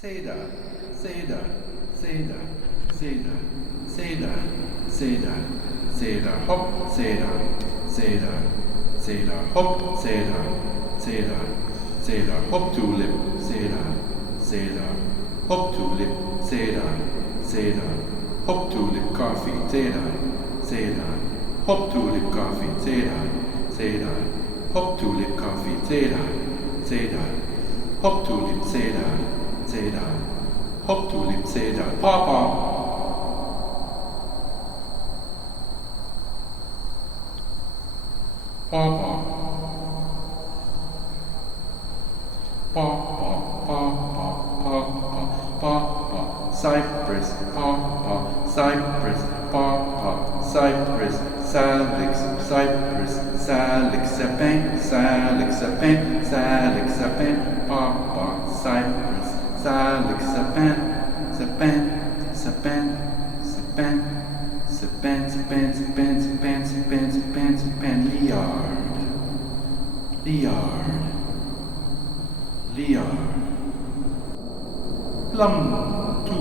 Seda, Seda, Seda, Seda, Seda, Seda, Seda, hop, Seda, Seda, Seda, hop, Seda, Seda, Seda, hop tulip, Seda, Seda, hop tulip, Seda, Seda, hop tulip coffee, Seda, Seda, hop tulip coffee, Seda, Seda, hop tulip coffee, Seda, Seda, hop tulip, Seda, Seda, hop tulip, Seda, Papa. Papa. Papa, Papa, Papa, Papa, Cypress, Papa, Cypress, Papa, Cypress, Salix, Cypress, Salix, Sapan, Salix, Sapan, Salix, Sapan, Papa, Cypress, Salix, Sapan, Sapan, Sapan, Sapan, Sapan, Sapan, Sapan, Sapan, Sapan, Sapan, Sapan, Liard, Liard, Liard, Plum to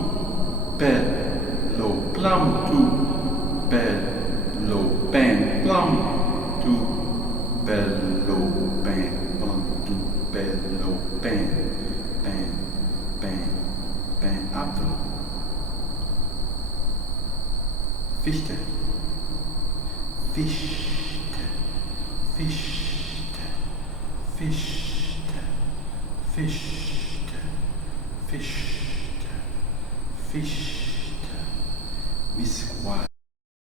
bello, plum to bello, pen, plum to bello, pen, plum to bello, pen, pen, pen, pen, Apfel, Fichte, Fichte, Fichte, Fichte, Fichte, Fichte, Fichte, Visquat.